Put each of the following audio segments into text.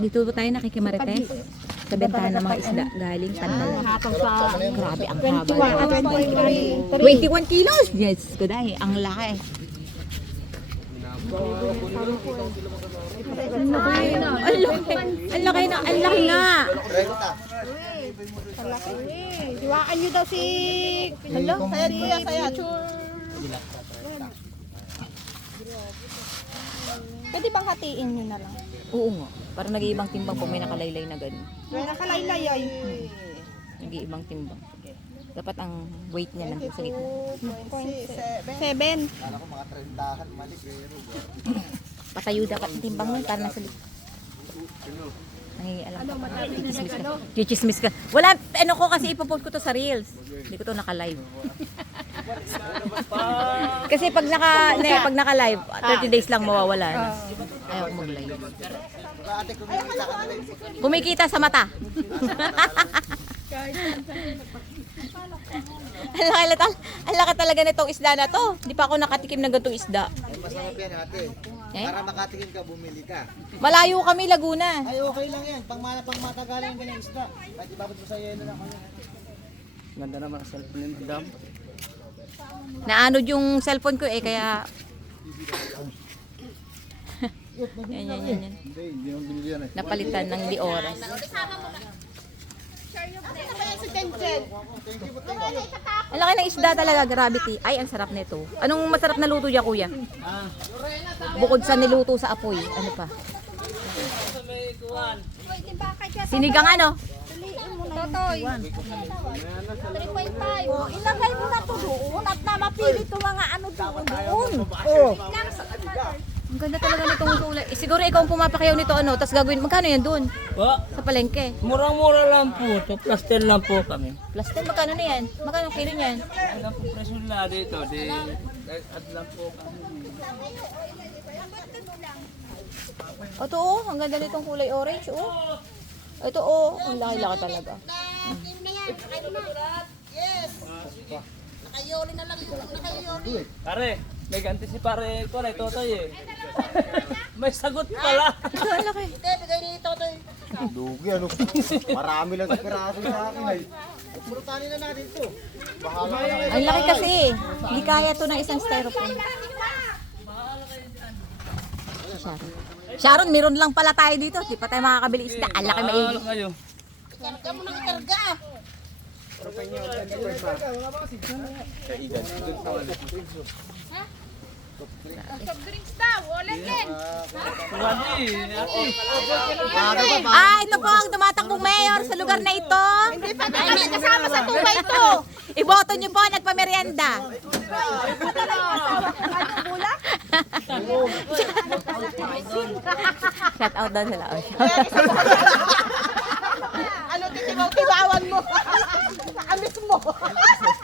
Dito po tayo nakikimarites. Sa bentahan ng mga isda galing Tandalan. Grabe ang haba. 21 kilos! Yes, ko dahil. Ang laki. Ang laki na. Ang laki nga. Hiwaan nyo daw si... Hello? Sayad kuya, sayad. Pwede bang hatiin nyo na lang? Oo nga. Parang nag-iibang timbang kung may nakalaylay na gano'n. May nakalaylay ay. Nag-iibang timbang. Dapat ang weight niya nandun sa gitna. 7. Patayo dapat ang timbang nun para nasa likod. Ay, alam ko. Chichismis ka. Chichismis ka. Wala, ano ko kasi ipopost ko to sa Reels. Hindi ko to naka-live. Kasi pag naka-live, 30 days lang mawawala na. Ayaw ko mag-live. Kumikita sa mata. Ang laki talaga nitong isda na to. Di pa ako nakatikim ng ganitong isda. Masarap yan ate. Para makatikim ka, bumili ka. Malayo kami, Laguna. Ay okay lang yan. Pang matagalan yung ganyang isda. Kahit ibabot mo sa yelo lang kanya. Ganda naman ang cellphone ni Madam. Naanod yung cellphone ko kaya... yan. Hindi mo binili yan eh. Napalitan ng di oras. Ang laki ng isda talaga, gravity. Ay, ang sarap nito. Anong masarap na luto dyan, kuya? Bukod sa niluto sa apoy, ano pa? Sinigang ano? Totoy. 3.5. Ilagay mo na to doon at na mapili to mga ano doon. Ang ganda talaga nitong kulay. Siguro ikaw ang pumapakayaw nito ano, tapos gagawin, magkano yan doon? Sa palengke. Murang-mura lang po. Ito, plaster lang po kami. Plastic, magkano na yan? Magkano kilo niyan? Ano po presyo na dito? At lang po kami. Ito oh, ang ganda nitong kulay orange oh. Ito oh, ang laki-laki talaga. Pare, may ganti si pare ko na Totoy eh. May sagot pala. Ito ang laki. Dugi ano. Marami lang sa piraso sa akin ay. Murutanin na natin to. Bahala ka na. Ang laki kasi eh. Hindi kaya to ng isang styrofoam. Sharon, meron lang pala tayo dito. Di pa tayo makakabili isda. Ang laki maigi. Kayo. Wadi, ate. Ito po ang tumatakbong mayor sa lugar na ito. Hindi pa kami kasama sa tubay to. Iboto niyo po, nagpamerienda. Shout out daw sila. Ano titibaw-tibawan mo? Sa amis mo.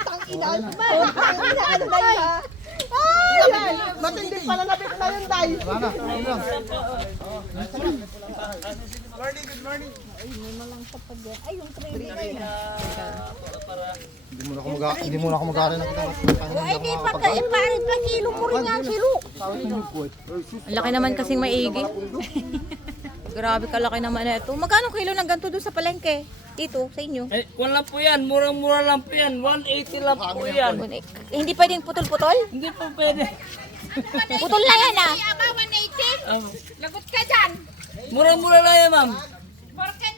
Tangina. Ano ba yun? Ay, matindi pala nabit na yun, Day. Hindi mo na ako mag-aaral ng kita. Ay, di pa kilo mo rin yan, kilo. Ang laki naman kasing maigi. Grabe kalaki naman na ito. Magkano kilo ng ganito doon sa palengke? Dito, sa inyo? Eh, wala po yan. Murang-mura lang po yan. 180 lang po yan. Hindi pwedeng putol-putol? Hindi po pwede. Putol na yan ah. Aba, 180. Ah, Lagot ka dyan. Murang-mura lang yan, ma'am. Porket.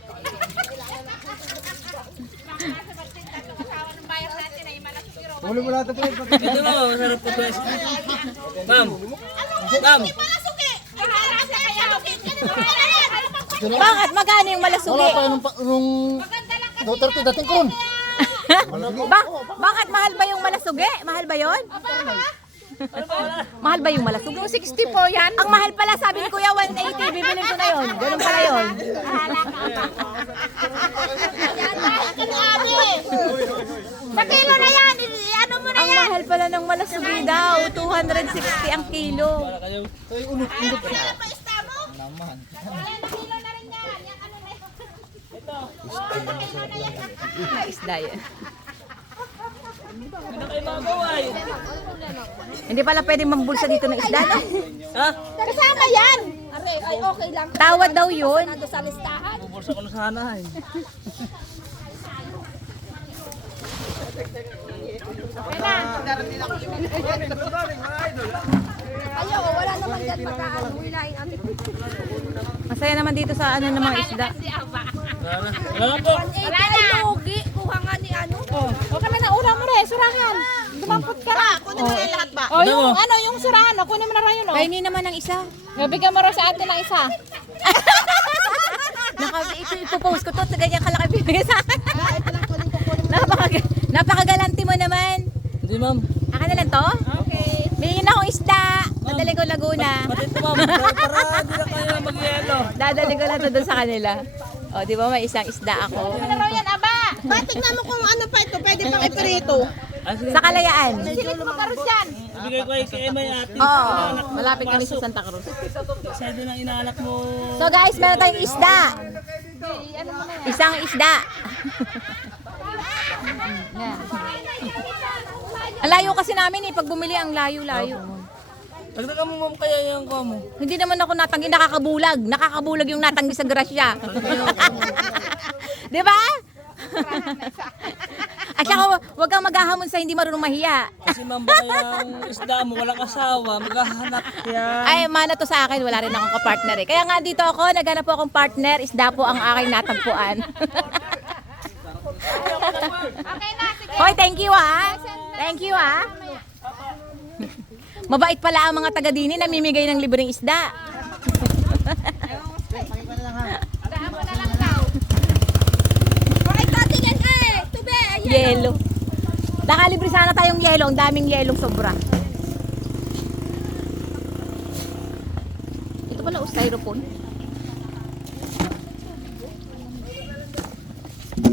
Huli mo lahat ng pinag. Ito na, sarap po ito. Ma'am. Ma'am. Bakit? Magkano yung malasugi? Wala pa nung Duterte dating ko ron. Bakit mahal ba yung malasugi? Mahal ba yon? Mahal ba yung malasugi? 60 po yan. Ang mahal pala, sabi ni Kuya 180, bibilin ko na yon. Ganun pala yon. Sa kilo na yan. Ano mo na Ang yan? mahal pala ng malasugi daw, 260 ang kilo. Ay, unot. Paista mo? Naman. Wala na kilo na rin yan. Yan ano na yan. Isda yan. Hindi na kayo magaway. Hindi pala pwedeng mambulsa dito ng isda, no? Ha? Kasama yan. Are, ay okay lang. Tawad daw yun. Nando sa listahan. Bubulsa ko na sana eh. Ayo, wala naman dyan pagkaan. Ulilahin ating. Masaya naman dito sa ano ng mga isda. Wala lang po. 180 ay lugi. Kuha nga ni ano. O kami na ulam mo rin, surahan. Dumampot ka na. Kunin mo yung lahat ba? O yung ano, yung surahan, o kunin mo na rin yun. Pahingi naman ng isa. Bigyan mo rin sa atin ng isa. Ipopost ko to, ganyan kalaki bibigay sa akin. Napakagalanti mo naman. Hindi ma'am. Akin na lang to? Okay. Bigyan na akong isda. Dadali ko Laguna. Pati ito ma'am. Para di na kayo mag-yelo. Dadali ko lang to doon sa kanila. O, di ba may isang isda ako. Ano raw yan, aba? Ba, tingnan mo kung ano pa ito. Pwede pang iprito. Ah, sige. Sa Kalayaan. Silip mo karos yan. Ibigay ko kay Emma yung ate. Oo, malapit kami sa Santa Cruz. Isa doon ang inaanak mo. So guys, meron tayong isda. Isang isda. Yan. Ang layo kasi namin eh, pag bumili ang layo-layo. Dagdagan mo ma'am kaya yung ko mo. Hindi naman ako natanggi, nakakabulag. Nakakabulag yung natanggi sa grasya. Di ba? At saka huwag kang maghahamon sa hindi marunong mahiya. Kasi ma'am baka yung isda mo walang asawa. Maghahanap yan. Ay, mana to sa akin, wala rin akong kapartner eh. Kaya nga dito ako, naghanap po akong partner, isda po ang aking natagpuan. Hoy, thank you ah. Thank you ah. Mabait pala ang mga taga dini, namimigay ng libreng isda. Bakit natin yan eh? Tube, ayan. Yelo. Nakalibre sana tayong yelo, ang daming yelong sobra. Ito pala styrofoam.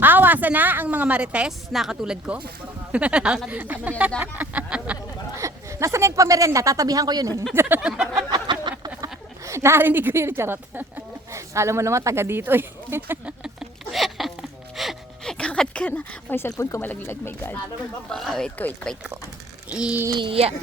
Awasa na ang mga marites na katulad ko. Nasa nagpamerenda, tatabihan ko yun eh. Narinig ko yun, charot. Kala mo naman taga dito eh. Kakat ka na. May cellphone ko malaglag, my God. Wait ko. Iya.